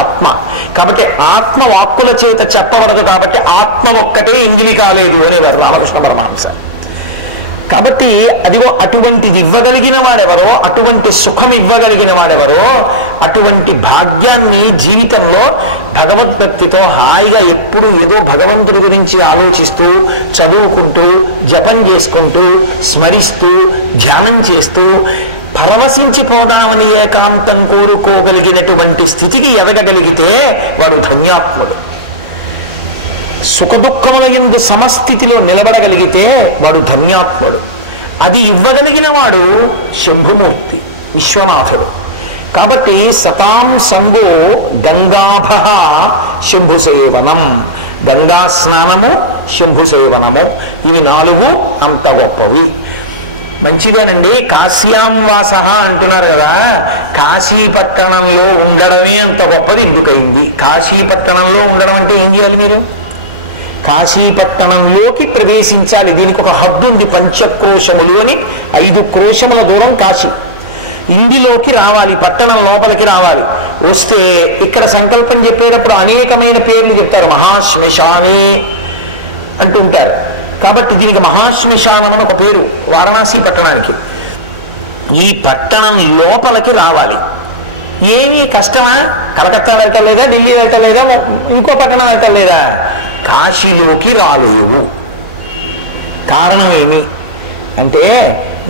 ఆత్మ. కాబట్టి ఆత్మ వాక్కుల చేత చెప్పబడదు కాబట్టి ఆత్మ ఒక్కటే ఎంగిలి కాలేదు అనేవారు రామకృష్ణ పరమహంస. కాబట్టి అదిగో అటువంటిది ఇవ్వగలిగిన వాడెవరో, అటువంటి సుఖం ఇవ్వగలిగిన వాడెవరో, అటువంటి భాగ్యాన్ని జీవితంలో భగవద్భక్తితో హాయిగా ఎప్పుడు ఏదో భగవంతుడి గురించి ఆలోచిస్తూ చదువుకుంటూ జపం చేసుకుంటూ స్మరిస్తూ ధ్యానం చేస్తూ పరవశించిపోదామని ఏకాంతం కోరుకోగలిగినటువంటి స్థితికి ఎదగగలిగితే వాడు ధన్యాత్ముడు. సుఖదుఖముల యందు సమస్థితిలో నిలబడగలిగితే వాడు ధన్యాత్ముడు. అది ఇవ్వగలిగిన వాడు శంభుమూర్తి విశ్వనాథుడు. కాబట్టి సతాం సంగో గంగాభ శంభుసేవనం, గంగా స్నానము శంభుసేవనము, ఇవి 4 అంత గొప్పవి. మంచిదేనండి. కాశ్యాం వాస అంటున్నారు కదా, కాశీపట్టణంలో ఉండడమే అంత గొప్పది ఎందుకయింది? కాశీపట్టణంలో ఉండడం అంటే ఏం చేయాలి మీరు? కాశీపట్టణంలోకి ప్రవేశించాలి. దీనికి ఒక హద్దు ఉంది. 5 క్రోశములు అని, 5 క్రోశముల దూరం కాశీ. ఇందులోకి రావాలి, పట్టణం లోపలికి రావాలి. వస్తే ఇక్కడ సంకల్పం చెప్పేటప్పుడు అనేకమైన పేర్లు చెప్తారు. మహాశ్మశాని అంటుంటారు. కాబట్టి దీనికి మహాశ్మశానం అని ఒక పేరు వారణాసి పట్టణానికి. ఈ పట్టణం లోపలికి రావాలి. ఏమీ కష్టమా? కలకత్తా వెళ్ళటం లేదా, ఢిల్లీ వెళ్ళటం లేదా, ఇంకో పట్టణం వెళ్ళటం లేదా? కాశీలోకి రాలేవు. కారణం ఏమి అంటే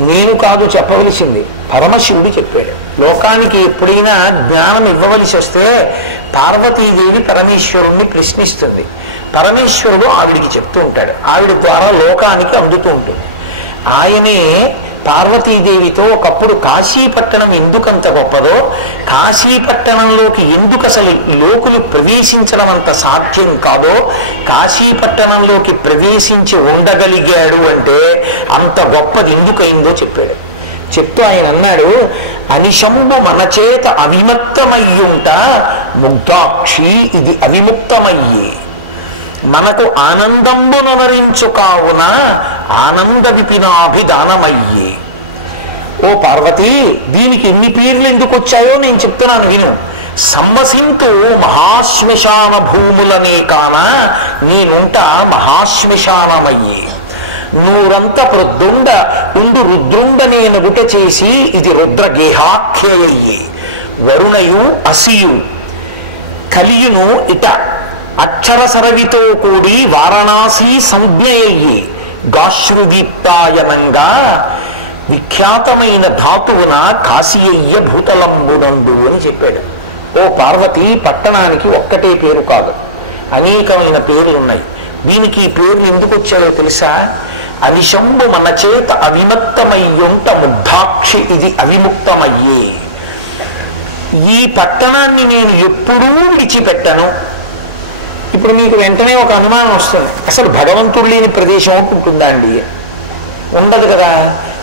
నేను కాదు చెప్పవలసింది, పరమశివుడు చెప్పాడు. లోకానికి ఎప్పుడైనా జ్ఞానం ఇవ్వవలసి వస్తే పార్వతీదేవి పరమేశ్వరుణ్ణి ప్రశ్నిస్తుంది. పరమేశ్వరుడు ఆవిడికి చెప్తూ ఉంటాడు. ఆవిడ ద్వారా లోకానికి అందుతూ ఉంటుంది. ఆయనే పార్వతీదేవితో ఒకప్పుడు కాశీపట్టణం ఎందుకంత గొప్పదో, కాశీపట్టణంలోకి ఎందుకు అసలు లోకులు ప్రవేశించడం అంత సాధ్యం కాదో, కాశీపట్టణంలోకి ప్రవేశించి ఉండగలిగాడు అంటే అంత గొప్పది ఎందుకయిందో చెప్పాడు. చెప్తూ ఆయన అన్నాడు, అనిశంబు మన చేత అవిముక్తమయ్యుంట ముగ్ధాక్షి ఇది అవిముక్తమయ్యే, మనకు ఆనందంబునరించు కావున ఆనంద విపినాభిదానమయ్యే. ఓ పార్వతి, దీనికి ఎన్ని పేర్లు ఎందుకు వచ్చాయో నేను చెప్తున్నాను విను. సంవసింతు మహాశ్మశాన భూములనే కాన నేనుంట మహాశ్మశానమయ్యే, నూరంత ప్రొద్దుండ ఉండు రుద్రుండ నేనుగుట చేసి ఇది రుద్రగేహాఖ్యయ్యే, వరుణయు అసియు కలియును ఇట అక్షరసరవితో కూడి వారణాసి సంజ్ఞయ్యి గాశ్రుదీప్తాయనంగా విఖ్యాతమైన ధాతువున కాశీయ్య భూతలంబునందు అని చెప్పాడు. ఓ పార్వతి, పట్టణానికి ఒక్కటే పేరు కాదు, అనేకమైన పేర్లు ఉన్నాయి. దీనికి ఈ పేర్లు ఎందుకు వచ్చాయో తెలుసా? అనిశంబు మన చేత అవిముక్తమయ్యుంట ముగ్ధాక్షి ఇది అవిముక్తమయ్యే. ఈ పట్టణాన్ని నేను ఎప్పుడూ విడిచిపెట్టను. ఇప్పుడు మీకు వెంటనే ఒక అనుమానం వస్తుంది, అసలు భగవంతుడు లేని ప్రదేశం ఒకటి ఉంటుందా అండి? ఉండదు కదా.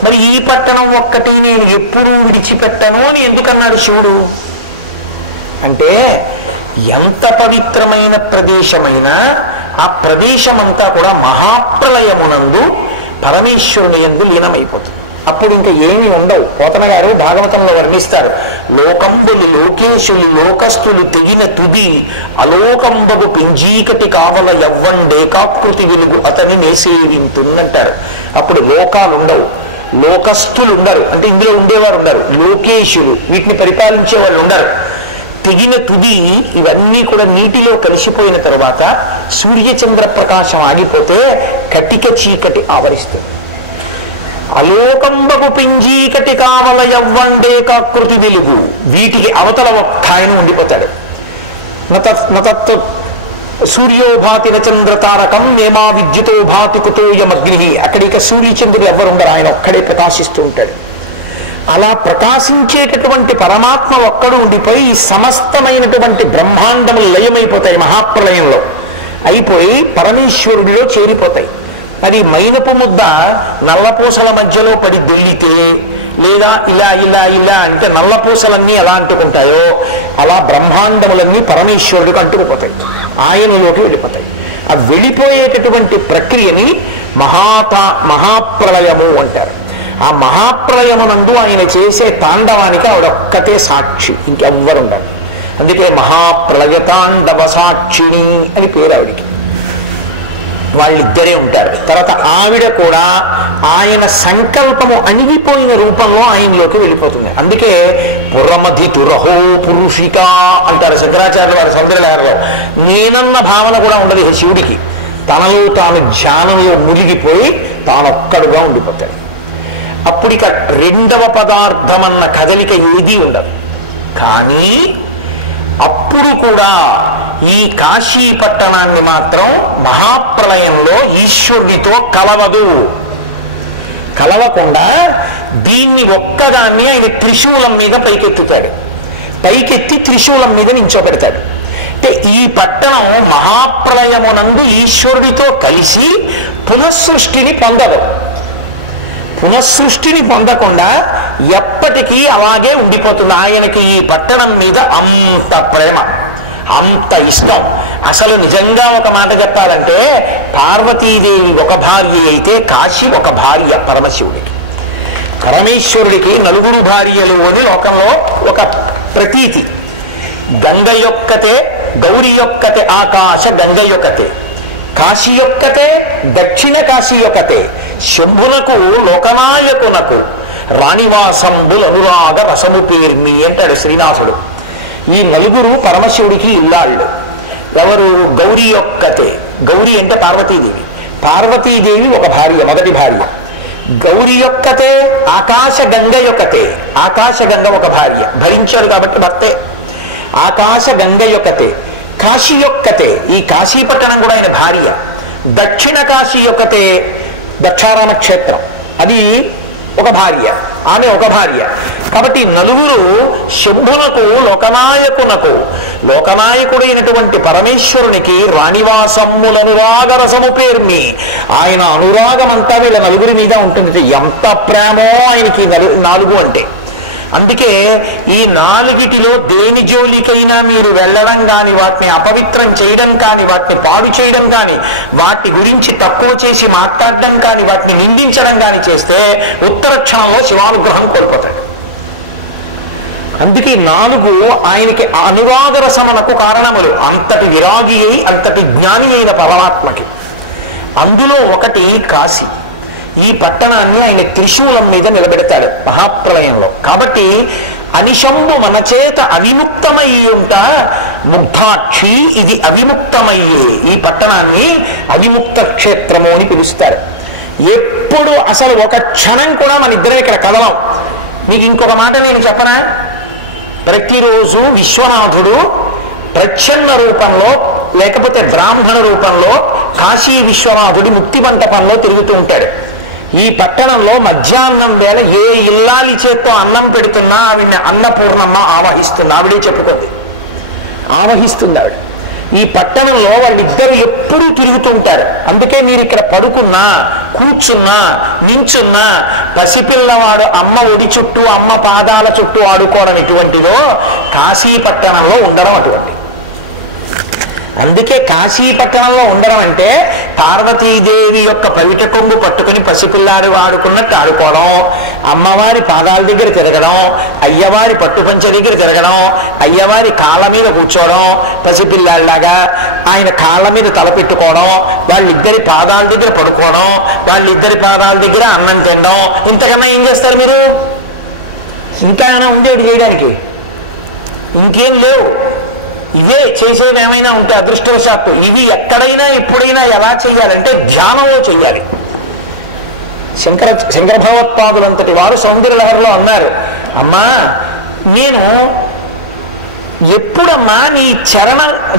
మరి ఈ పట్టణం ఒక్కటి నేను ఎప్పుడూ విడిచిపెట్టను అని ఎందుకన్నాడు శివుడు? అంటే ఎంత పవిత్రమైన ప్రదేశమైనా ఆ ప్రదేశమంతా కూడా మహాప్రలయమునందు పరమేశ్వరుని యందు లీనమైపోతుంది. అప్పుడు ఇంకా ఏమీ ఉండవు. పోతన గారు భాగవతంలో వర్ణిస్తారు, లోకంబులు లోకేశులు లోకస్తులు తెగిన తుది అలోకంబగు పింజీకటి కావల యవ్వండేకాకృతి వెలుగు అతని నేసేవింతుందంటారు. అప్పుడు లోకాలు ఉండవు, లోకస్తులు ఉండరు, అంటే ఇందులో ఉండేవారు ఉండరు. లోకేశులు, వీటిని పరిపాలించే వాళ్ళు ఉండరు. తెగిన తుది, ఇవన్నీ కూడా నీటిలో కలిసిపోయిన తరువాత సూర్యచంద్ర ప్రకాశం ఆగిపోతే కటిక చీకటి ఆవరిస్తుంది. అలోకంబకు పింజీకటి కావల యవ్వండేకాకృతి వెలుగు, వీటికి అవతల ఒక్క ఆయన ఉండిపోతాడు. నతత్ సూర్యోభాతి నచంద్ర తారకం నేమా విద్యుతో భాతి కుతోయమగ్ని, అక్కడిక సూర్యచంద్రుడు ఎవరు ఉండరు, ఆయన ఒక్కడే ప్రకాశిస్తూ ఉంటాడు. అలా ప్రకాశించేటటువంటి పరమాత్మ ఒక్కడు ఉండిపోయి ఈ సమస్తమైనటువంటి బ్రహ్మాండములు లయమైపోతాయి, మహాప్రలయంలో అయిపోయి పరమేశ్వరుడిలో చేరిపోతాయి. అది మైనపు ముద్ద నల్లపూసల మధ్యలో పడి దొల్లితే, లేదా ఇలా ఇలా ఇలా అంటే నల్లపూసలన్నీ ఎలా అంటుకుంటాయో అలా బ్రహ్మాండములన్నీ పరమేశ్వరుడికి అంటుకుపోతాయి, ఆయనలోకి వెళ్ళిపోతాయి. ఆ వెళ్ళిపోయేటటువంటి ప్రక్రియని మహాప్రళయము అంటారు. ఆ మహాప్రళయమునందు ఆయన చేసే తాండవానికి ఆవిడొక్కతే సాక్షి, ఇంకెవ్వరు ఉండరు. అందుకే మహాప్రళయతాండవ సాక్షిణి అని పేరు ఆవిడికి. వాళ్ళిద్దరే ఉంటారు. తర్వాత ఆవిడ కూడా ఆయన సంకల్పము అణిగిపోయిన రూపంలో ఆయనలోకి వెళ్ళిపోతుంది. అందుకే పురమధి తురహో పురుషిక అంటారు శంకరాచార్యులు వారి సౌందర్యలహరిలో. నేనన్న భావన కూడా ఉండదు శివుడికి. తనలో తాను ధ్యానంలో మునిగిపోయి తానొక్కడుగా ఉండిపోతాడు. అప్పుడిక రెండవ పదార్థం అన్న కదలిక ఏదీ ఉండదు. కానీ అప్పుడు కూడా ఈ కాశీ పట్టణాన్ని మాత్రం మహాప్రళయంలో ఈశ్వరుడితో కలవదు. కలవకుండా దీన్ని ఒక్కదాన్ని ఆయన త్రిశూలం మీద పైకెత్తుతాడు. పైకెత్తి త్రిశూలం మీద నించోబెడతాడు. అంటే ఈ పట్టణం మహాప్రళయమునందు ఈశ్వరుడితో కలిసి పునఃసృష్టిని పొందదు. పునఃసృష్టిని పొందకుండా ఎప్పటికీ అలాగే ఉండిపోతుంది. ఆయనకి ఈ పట్టణం మీద అంత ప్రేమ, అంత ఇష్టం. అసలు నిజంగా ఒక మాట చెప్పాలంటే పార్వతీదేవి ఒక భార్య అయితే కాశీ ఒక భార్య పరమశివుడికి. పరమేశ్వరుడికి నలుగురు భార్యలు అని లోకంలో ఒక ప్రతీతి. గంగ యొక్కతే, గౌరి యొక్కతే, ఆకాశ గంగ యొక్కతే, కాశీ యొక్కతే, దక్షిణ కాశీ యొక్కతే, శంభునకు లోకనాయకునకు రాణివాసంబుల్ అనురాగ రసము పేర్మి అంటాడు శ్రీనాథుడు. ఈ నలుగురు పరమశివుడికి ఇల్లాళ్ళు. ఎవరు? గౌరీ యొక్కతే. గౌరీ అంటే పార్వతీదేవి. పార్వతీదేవి ఒక భార్య, మొదటి భార్య. గౌరీ యొక్కతే, ఆకాశ గంగ యొక్కతే. ఆకాశ గంగ ఒక భార్య, భరించాడు కాబట్టి భర్తే. ఆకాశ గంగ యొక్కతే. కాశీ యొక్కతే, ఈ కాశీ పట్టణం కూడా ఆయన భార్య. దక్షిణ కాశీ యొక్కతే, దక్షారామ క్షేత్రం, అది ఒక భార్య, ఆమె ఒక భార్య. కాబట్టి నలుగురు శంభునకు లోకనాయకునకు, లోకనాయకుడైనటువంటి పరమేశ్వరునికి రాణివాసమ్ములనురాగ రసము పేర్మి. ఆయన అనురాగం అంతా వీళ్ళ నలుగురి మీద ఉంటుంది. ఎంత ప్రేమో ఆయనకి నాలుగు అంటే. అందుకే ఈ నాలుగిటిలో దేని జోలికైనా మీరు వెళ్ళడం కానీ, వాటిని అపవిత్రం చేయడం కానీ, వాటిని పాడు చేయడం కానీ, వాటి గురించి తక్కువ చేసి మాట్లాడడం కానీ, వాటిని నిందించడం కానీ చేస్తే ఉత్తర క్షణంలో శివానుగ్రహం కోల్పోతాడు. అందుకే నాలుగు ఆయనకి అనురాగ రసమునకు కారణములు. అంతటి విరాగి అయి అంతటి జ్ఞాని అయిన పరమాత్మకి. అందులో ఒకటి కాశీ. ఈ పట్టణాన్ని ఆయన త్రిశూలం మీద నిలబెడతాడు మహాప్రళయంలో. కాబట్టి అనిశంభు మన చేత అవిముక్తమయ్యుంట ముగ్ధాక్షి, ఇది అవిముక్తమయ్యే ఈ పట్టణాన్ని అవిముక్త క్షేత్రము అని పిలుస్తారు. ఎప్పుడు అసలు ఒక క్షణం కూడా మన ఇద్దరం ఇక్కడ కదలం. మీకు ఇంకొక మాట నేను చెప్పనా? ప్రతిరోజు విశ్వనాథుడు ప్రచ్ఛన్న రూపంలో లేకపోతే బ్రాహ్మణ రూపంలో కాశీ విశ్వనాథుడి ముక్తి మంటపంలో తిరుగుతూ ఉంటాడు. ఈ పట్టణంలో మధ్యాహ్నం వేళ ఏ ఇల్లాలి చేత్తో అన్నం పెడుతున్నా ఆవిడ్ని అన్నపూర్ణమ్మ ఆవహిస్తుంది. ఆవిడే చెప్పుకుంది, ఆవహిస్తుంది ఆవిడ. ఈ పట్టణంలో వాళ్ళిద్దరు ఎప్పుడూ తిరుగుతూ ఉంటారు. అందుకే మీరు ఇక్కడ పడుకున్నా, కూర్చున్నా, నించున్నా పసిపిల్లవాడు అమ్మ ఒడి చుట్టూ, అమ్మ పాదాల చుట్టూ ఆడుకోవడం ఎటువంటిదో కాశీ పట్టణంలో ఉండడం అటువంటి. అందుకే కాశీ పట్టణంలో ఉండడం అంటే పార్వతీదేవి యొక్క పవిట కొంగు పట్టుకుని పసిపిల్లాడు ఆడుకున్నట్టు ఆడుకోవడం, అమ్మవారి పాదాల దగ్గర తిరగడం, అయ్యవారి పట్టుపంచ దగ్గర తిరగడం, అయ్యవారి కాళ్ళ మీద కూర్చోవడం, పసిపిల్లాడిలాగా ఆయన కాళ్ళ మీద తలపెట్టుకోవడం, వాళ్ళిద్దరి పాదాల దగ్గర పడుకోవడం, వాళ్ళిద్దరి పాదాల దగ్గర అన్నం తినడం. ఇంతకన్నా ఏం చేస్తారు మీరు? ఇంకా ఏమైనా ఉండేది చేయడానికి? ఇంకేం లేవు. ఇవే చేసేది ఏమైనా ఉంటే అదృష్టవశాత్తు ఇవి ఎక్కడైనా ఎప్పుడైనా ఎలా చేయాలంటే ధ్యానంలో చెయ్యాలి. శంకర భగవత్పాదులంతటి వారు సౌందర్యలహరిలో అన్నారు, అమ్మా నేను ఎప్పుడమ్మా నీ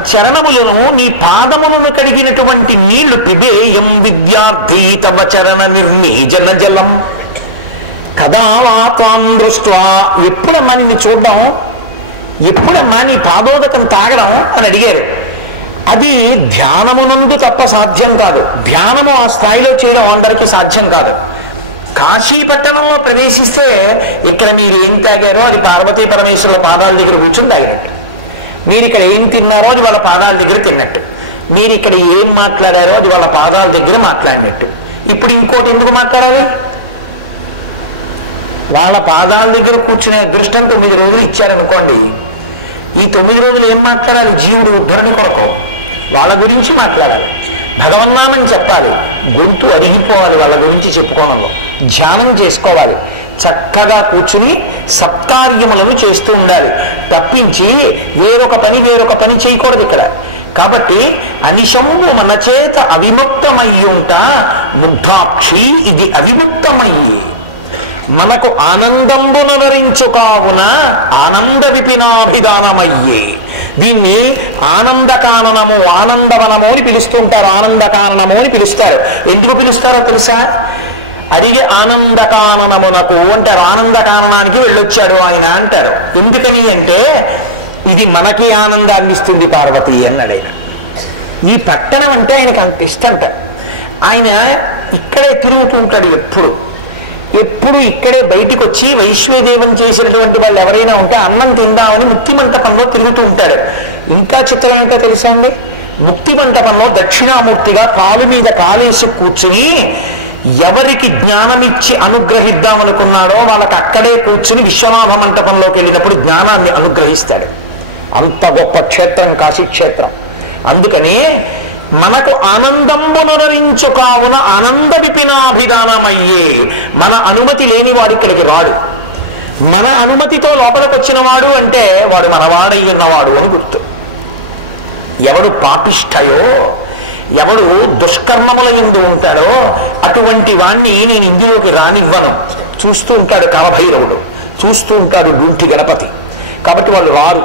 చరణములను, నీ పాదములను కడిగినటువంటి నీళ్లు పిబేయం విద్యార్థి తవ చరణ నిర్మీజన జలం కదా వాతాం దృష్ట్వా. ఎప్పుడమ్మా నిన్ను చూడడం, ఎప్పుడమ్మా నీ పాదోదకం తాగడం అని అడిగారు. అది ధ్యానమునందు తప్ప సాధ్యం కాదు. ధ్యానము ఆ స్థాయిలో చేయడం అందరికీ సాధ్యం కాదు. కాశీ పట్టణంలో ప్రవేశిస్తే ఇక్కడ మీరు ఏం తాగారో అది పార్వతీ పరమేశ్వరుల పాదాల దగ్గర కూర్చొని తాగినట్టు, మీరు ఇక్కడ ఏం తిన్నారో అది వాళ్ళ పాదాల దగ్గర తిన్నట్టు, మీరు ఇక్కడ ఏం మాట్లాడారో అది వాళ్ళ పాదాల దగ్గర మాట్లాడినట్టు. ఇప్పుడు ఇంకోటి ఎందుకు మాట్లాడాలి? వాళ్ళ పాదాల దగ్గర కూర్చునే అదృష్టం 9 రోజులు ఇచ్చారనుకోండి, ఈ 9 రోజులు ఏం మాట్లాడాలి? జీవుడు ఉద్ధరణ కొరకు వాళ్ళ గురించి మాట్లాడాలి, భగవన్నామని చెప్పాలి, గొంతు అరిగిపోవాలి వాళ్ళ గురించి చెప్పుకోవడంలో, ధ్యానం చేసుకోవాలి, చక్కగా కూర్చుని సత్కార్యములను చేస్తూ ఉండాలి, తప్పించి వేరొక పని చేయకూడదు ఇక్కడ. కాబట్టి అనిశంభు మన చేత అవిముక్తమయ్యుంట ముగ్ధాక్షి ఇది అవిముక్తమయ్యి మనకు ఆనందంబునరించు కావున ఆనంద విపినాభిధానమయ్యే. దీన్ని ఆనందకాననము, ఆనందవనము అని పిలుస్తుంటారు, ఆనందకాననము అని పిలుస్తారు. ఎందుకు పిలుస్తారో తెలుసా? అడిగి ఆనందకాననమునకు అంటారు, ఆనందకాననానికి వెళ్ళొచ్చాడు ఆయన అంటారు. ఎందుకని అంటే ఇది మనకి ఆనందాన్ని ఇస్తుంది పార్వతి అన్నాడు ఆయన. ఈ పట్టణం అంటే ఆయనకు అంత ఇష్టంట. ఆయన ఇక్కడే తిరుగుతుంటాడు, ఎప్పుడు ఇక్కడే బయటికి వచ్చి వైశ్వదేవం చేసినటువంటి వాళ్ళు ఎవరైనా ఉంటే అన్నం తిందామని ముక్తి మంటపంలో తిరుగుతూ ఉంటాడు. ఇంకా చిత్రం ఏంటో తెలుసా అండి? ముక్తి మంటపంలో దక్షిణామూర్తిగా కాలు మీద కాలేసి కూర్చుని ఎవరికి జ్ఞానమిచ్చి అనుగ్రహిద్దామనుకున్నాడో వాళ్ళకి అక్కడే కూర్చుని విశ్వనాథ మంటపంలోకి వెళ్ళినప్పుడు జ్ఞానాన్ని అనుగ్రహిస్తాడు. అంత గొప్ప క్షేత్రం కాశీక్షేత్రం. అందుకని మనకు ఆనందంబునరించు కావున ఆనంద విపినాభిధానమయ్యే. మన అనుమతి లేని వాడు ఇక్కడికి రాడు. మన అనుమతితో లోపలికి వచ్చిన వాడు అంటే వాడు మనవాడై ఉన్నవాడు అని గుర్తు. ఎవడు పాపిష్టయో, ఎవడు దుష్కర్మముల యందు ఉంటాడో అటువంటి వాణ్ణి నేను ఇందులోకి రానివ్వను. చూస్తూ ఉంటాడు కాలభైరవుడు, చూస్తూ ఉంటాడు డుంటి గణపతి. కాబట్టి వాళ్ళు రారు.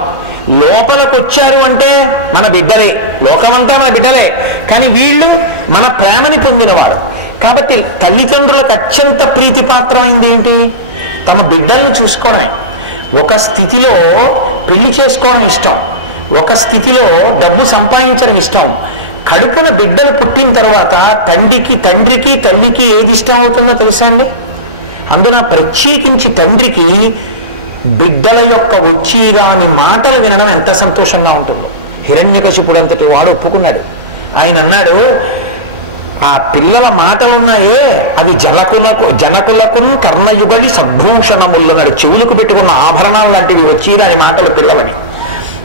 లోపలికి వచ్చారు అంటే మన బిడ్డలే, లోకమంతా మన బిడ్డలే, కానీ వీళ్ళు మన ప్రేమని పొందినవాడు. కాబట్టి తల్లిదండ్రులకు అత్యంత ప్రీతిపాత్రమైంది ఏంటి? తమ బిడ్డలను చూసుకోవడం. ఒక స్థితిలో పెళ్లి చేసుకోవడం ఇష్టం, ఒక స్థితిలో డబ్బు సంపాదించడం ఇష్టం. కడుపున బిడ్డలు పుట్టిన తర్వాత తండ్రికి తల్లికి ఏది ఇష్టం అవుతుందో తెలుసా అండి? అందున ప్రత్యేకించి తండ్రికి బిడ్డల యొక్క వచ్చీరాని మాటలు వినడం ఎంత సంతోషంగా ఉంటుందో. హిరణ్యకశిపుడు అంతటి వాడు ఒప్పుకున్నాడు. ఆయన అన్నాడు, ఆ పిల్లల మాటలున్నాయే అవి జనకులకు కర్ణయుగలి సద్భూషణములన్నాడు. చెవులకు పెట్టుకున్న ఆభరణాలు లాంటివి వచ్చీరాని మాటలు పిల్లలని.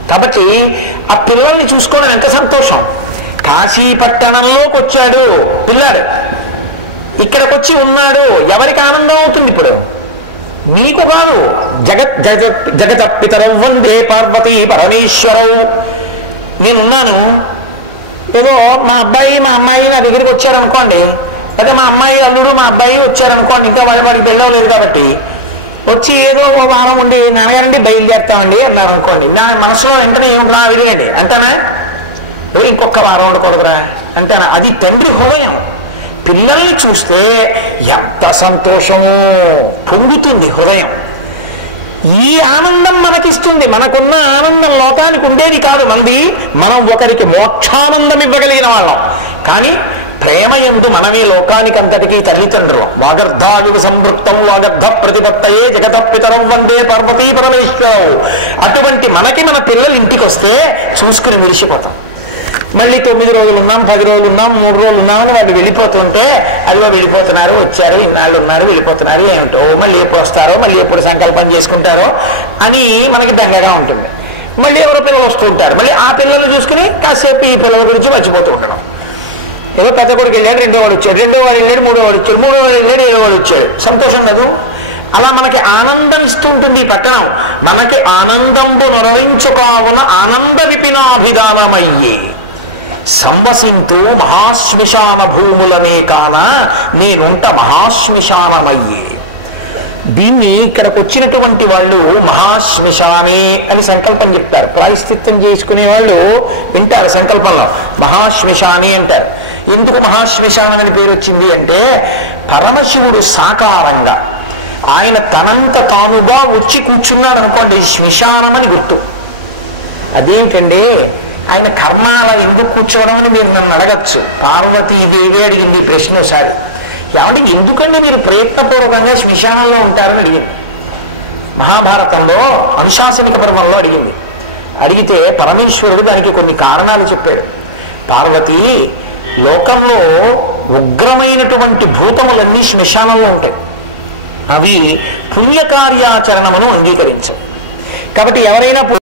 కాబట్టి ఆ పిల్లల్ని చూసుకోవడం ఎంత సంతోషం. కాశీ పట్టణంలోకి వచ్చాడు పిల్లాడు, ఇక్కడికి వచ్చి ఉన్నాడు. ఎవరికి ఆనందం అవుతుంది ఇప్పుడు? నీకు కాదు. జగతపితరౌ వందే పార్వతీ పరమేశ్వరౌ. నేనున్నాను, ఏదో మా అబ్బాయి మా అమ్మాయి నా దగ్గరికి వచ్చారనుకోండి, లేదా మా అమ్మాయి అల్లుడు మా అబ్బాయి వచ్చారనుకోండి, ఇంకా వాడికి పెళ్ళవలేదు కాబట్టి వచ్చి ఏదో ఓ వారం ఉండి నాన్నగారండి బయలుదేరుతామండి అన్నారు అనుకోండి, నా మనసులో వెంటనే ఏమిట్రా విరిగండి అంటానా? ఇంకొక వారం ఉండకూడదురా అంటానా? అది తండ్రి హృదయం. పిల్లల్ని చూస్తే ఎంత సంతోషమో పొంగుతుంది హృదయం. ఈ ఆనందం మనకిస్తుంది. మనకున్న ఆనందం లోకానికి ఉండేది కాదు. మనం ఒకరికి మోక్షానందం ఇవ్వగలిగిన వాళ్ళం. కానీ ప్రేమ యందు మనమే లోకానికి అంతటికీ తల్లిదండ్రులు. వాగర్ధాయుగు సంవృక్తం వాగర్ధ ప్రతిపత్తయే జగతపితరం వందే పార్వతీ పరమేశ్వరౌ. అటువంటి మనకి మన పిల్లలు ఇంటికి వస్తే చూసుకుని మురిసిపోతాం. మళ్ళీ 9 రోజులు ఉన్నాం, 10 రోజులు ఉన్నాం, 3 రోజులు ఉన్నామని వాళ్ళు వెళ్ళిపోతుంటే అదిగో వెళ్ళిపోతున్నారు, వచ్చారు, ఇన్నాళ్ళు ఉన్నారు, వెళ్ళిపోతున్నారు, ఏమిటో మళ్ళీ ఎప్పుడు వస్తారో, మళ్ళీ ఎప్పుడు సంకల్పం చేసుకుంటారో అని మనకి దండగా ఉంటుంది. మళ్ళీ ఎవరో పిల్లలు వస్తూ ఉంటారు, మళ్ళీ ఆ పిల్లలు చూసుకుని కాసేపు ఈ పిల్లల గురించి మర్చిపోతూ ఉండడం. ఏదో పెద్ద కొడుకు వెళ్ళాడు, రెండో వాడు వచ్చాడు, రెండో వాడు వెళ్ళాడు, మూడో వాడు వచ్చాడు, మూడో వాడు వెళ్ళాడు, ఏడో వాడు వచ్చాడు. సంతోషం కాదు? అలా మనకి ఆనందం ఇస్తూ ఉంటుంది ఈ పట్టణం. మనకి ఆనందంబు నొరవించు కావున ఆనంద విపినాభిధానమయ్యే. సంవసింతు మహాశ్మశాన భూములనే కాన నేనుంట మహాశ్మశానమయ్యే. దీన్ని ఇక్కడికి వచ్చినటువంటి వాళ్ళు మహాశ్మశానే అని సంకల్పం చెప్తారు. ప్రాయశ్చిత్తం చేసుకునే వాళ్ళు వింటారు సంకల్పంలో మహాశ్మశానే అంటారు. ఎందుకు మహాశ్మశానం అని పేరు వచ్చింది అంటే పరమశివుడు సాకారంగా ఆయన తనంత తానుగా వచ్చి కూర్చున్నాడు అనుకోండి, శ్మశానం అని గుర్తు. అదేంటండి ఆయన కర్మాల ఎందుకు కూర్చోవడం అని మీరు నన్ను అడగచ్చు. పార్వతీదేవి అడిగింది ప్రశ్న ఒకసారి, కాబట్టి ఎందుకంటే మీరు ప్రయత్నపూర్వకంగా శ్మశానంలో ఉంటారని అడిగింది. మహాభారతంలో అనుశాసనిక పర్వంలో అడిగింది. అడిగితే పరమేశ్వరుడు దానికి కొన్ని కారణాలు చెప్పాడు. పార్వతి, లోకంలో ఉగ్రమైనటువంటి భూతములన్నీ శ్మశానంలో ఉంటాయి. అవి పుణ్యకార్యాచరణమును అంగీకరించవు. కాబట్టి ఎవరైనా